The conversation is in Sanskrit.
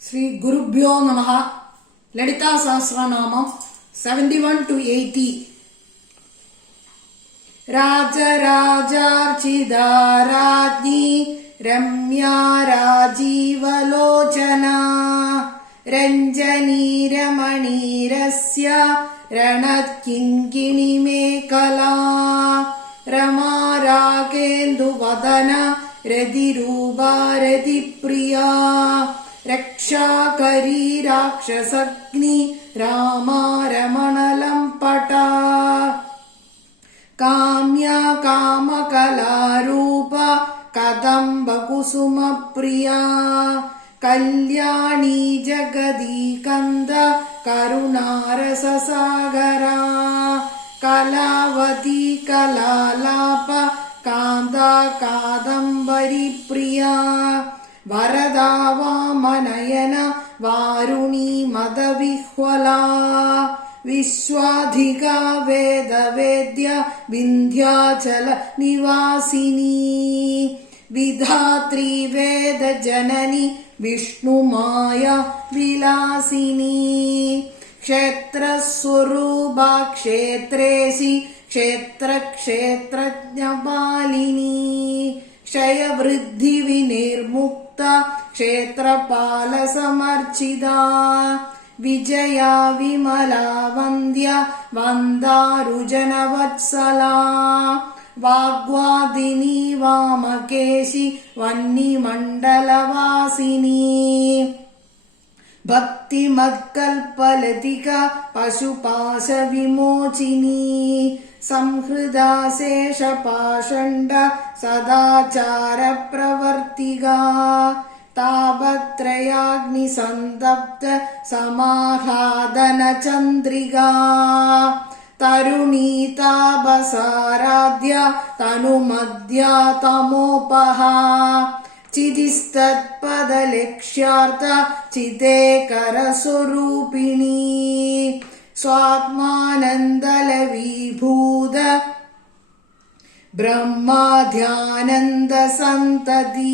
Sri Gurubhyo Namaha. Lalita Sahasranamam 71 to 80. Raja Rajarchida Rajni Ramya Rajivalochana Ranjani Ramani Rasya Ranat Kinkini Mekala Rama Rakendu Vadana Radiruba Radipriya Rakshakari Rakshasagni Rama Ramanalam Pata Kamya Kamakala Rupa Kadamba Kusuma Priya Kalyani Jagadi Kanda Karunarasa Sagara Kalavati Kalalapa Kanda Kadambari Priya Varadava Manayana Varuni Madavihwala Vishwadhika Veda Vedya Vindhyachala Nivasini Vidhatri Veda Janani Vishnu Maya Vilasini Kshetra Swarupa Kshetresi Kshetra Kshetrajnapalini Kshaya Vriddhi Vinirmukta Kshetrapala Samarchida Vijaya Vimala Vandya Vandarujana Vatsala Vagwadini Vamakeshi Vanni Mandala Vasini Bhakti Madkalpalatika Pashupasha Vimochini Samhrida Sesha Pashanda Sadachara Pravartiga Tabatrayagni Sandapta Samahadana Chandriga Tarunita Basaradhya Tanumadhya Tamopaha Chidistat Padalekshyartha Chitekara Surupini Swatmanandala Vibhuda Brahma Dhyananda Santati